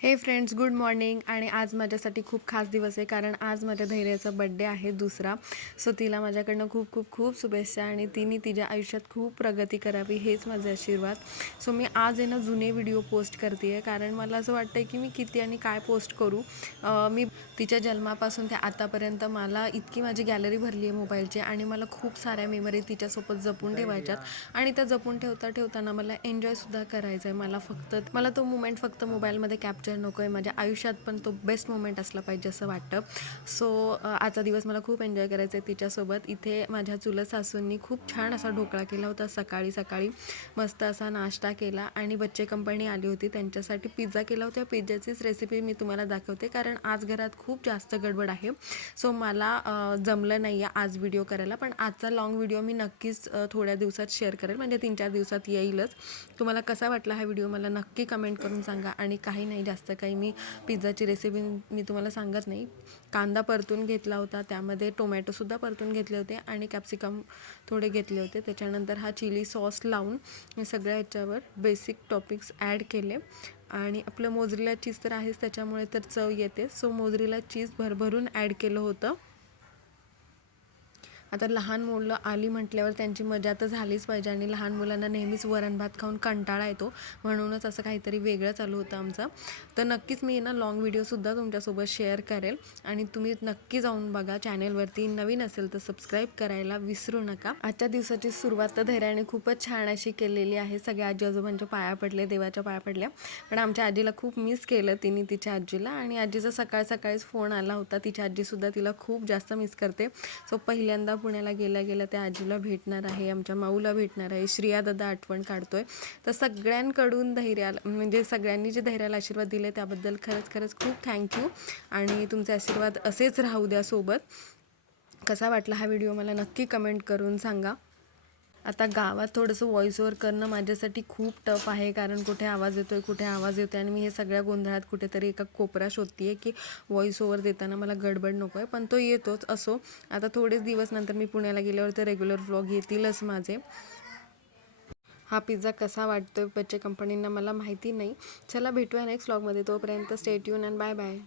हे friends, good morning. आणि आज माझ्यासाठी खूप खास दिवस आहे, कारण आज माझ्या धैर्याचा बड्डे आहे, दुसरा. सो तिला माझ्याकडनं खूप खूप खूप शुभेच्छा, आणि तिने तिच्या आयुष्यात खूप प्रगती करावी हेच माझे आशीर्वाद. सो मी आज आहे ना जुने व्हिडिओ पोस्ट करते आहे, कारण मला असं वाटतं की मी किती आणि काय पोस्ट करू. मी तिच्या जन्मापासून ते आतापर्यंत मला इतकी माझी गॅलरी भरली आहे मोबाईलची, आणि मला खूप साऱ्या मेमरी तिच्यासोबत जपून ठेवायच्यात. आणि त्या जपून ठेवताना मला एन्जॉयसुद्धा करायचं आहे. मला तो मोमेंट फक्त मोबाईलमध्ये कॅप्चर नको आहे, माझ्या आयुष्यात पण तो बेस्ट मोमेंट असला पाहिजे असं वाटतं. सो आजचा दिवस मला खूप एन्जॉय करायचा आहे तिच्यासोबत. इथे माझ्या चुलत सासूंनी खूप छान असा ढोकळा केला होता, सकाळी सकाळी मस्त असा नाश्ता केला, आणि बच्चे कंपनी आली होती, त्यांच्यासाठी पिझ्झा केला होता. पिझ्झाचीच रेसिपी मी तुम्हाला दाखवते, कारण आज घरात खूप जास्त गडबड आहे. सो मला जमलं नाही आहे आज व्हिडिओ करायला, पण आजचा लॉंग व्हिडिओ मी नक्कीच थोड्या दिवसात शेअर करेल, म्हणजे 3-4 दिवसात येईलच. तुम्हाला कसा वाटला हा व्हिडिओ मला नक्की कमेंट करून सांगा. आणि काही नाही, जास्त काही मी पिझ्झाची रेसिपी मी तुम्हाला सांगत नाही. कांदा परतून घेतला होता, त्यामध्ये टोमॅटोसुद्धा परतून घेतले होते, आणि कॅप्सिकम थोडे घेतले होते. त्याच्यानंतर हा चिली सॉस लावून मी सगळ्या ह्याच्यावर बेसिक टॉपिक्स ॲड केले. आणि आपलं मोझरेला चीज तर आहेच, त्याच्यामुळे तर चव येते. सो मोझरेला चीज भरभरून ॲड केलं होतं. आता लहान मुलं आली म्हटल्यावर त्यांची मजा तर झालीच पाहिजे, आणि लहान मुलांना नेहमीच वरण भात खाऊन कंटाळा येतो, म्हणूनच असं काहीतरी वेगळं चालू होतं आमचं. तर नक्कीच मी ना लॉंग व्हिडिओसुद्धा तुमच्यासोबत शेअर करेल, आणि तुम्ही नक्की जाऊन बघा. चॅनेलवरती नवीन असेल तर सबस्क्राईब करायला विसरू नका. आजच्या दिवसाची सुरुवात तर धैर्याने खूपच छान अशी केलेली आहे. सगळ्या आजी आजोबांच्या पाया पडले, देवाच्या पाया पडल्या, पण आमच्या आजीला खूप मिस केलं तिने तिच्या आजीला. आणि आजीचा सकाळीच फोन आला होता. तिच्या आजीसुद्धा तिला खूप जास्त मिस करते. सो पहिल्यांदा पुण्याला गेल्या त्या आजीला भेटणार आहे, आमच्या माऊला भेटणार आहे, श्रिया दादा आठवण काढतोय. तर सगळ्यांकडून धैर्याला, म्हणजे सगळ्यांनी जे धैर्याला आशीर्वाद दिले त्याबद्दल खरंच खूप थँक्यू. आणि तुमचे आशीर्वाद असेच राहू द्या सोबत. कसा वाटला हा व्हिडिओ मला नक्की कमेंट करून सांगा. आता गावात थोडंसं व्हॉइस ओव्हर करणं माझ्यासाठी खूप टफ आहे, कारण कुठे आवाज येतो आहे, आणि मी हे सगळ्या गोंधळात कुठेतरी एका कोपरा शोधते आहे की व्हॉइस ओव्हर देताना मला गडबड नको आहे, पण तो येतोच. असो, आता थोडेच दिवस नंतर मी पुण्याला गेल्यावर तर रेग्युलर व्लॉग येतीलच माझे. हा पिझ्झा कसा वाटतोय बच्चे कंपनींना मला माहिती नाही. चला, भेटूया नेक्स्ट व्लॉगमध्ये. तोपर्यंत stay tune and bye bye.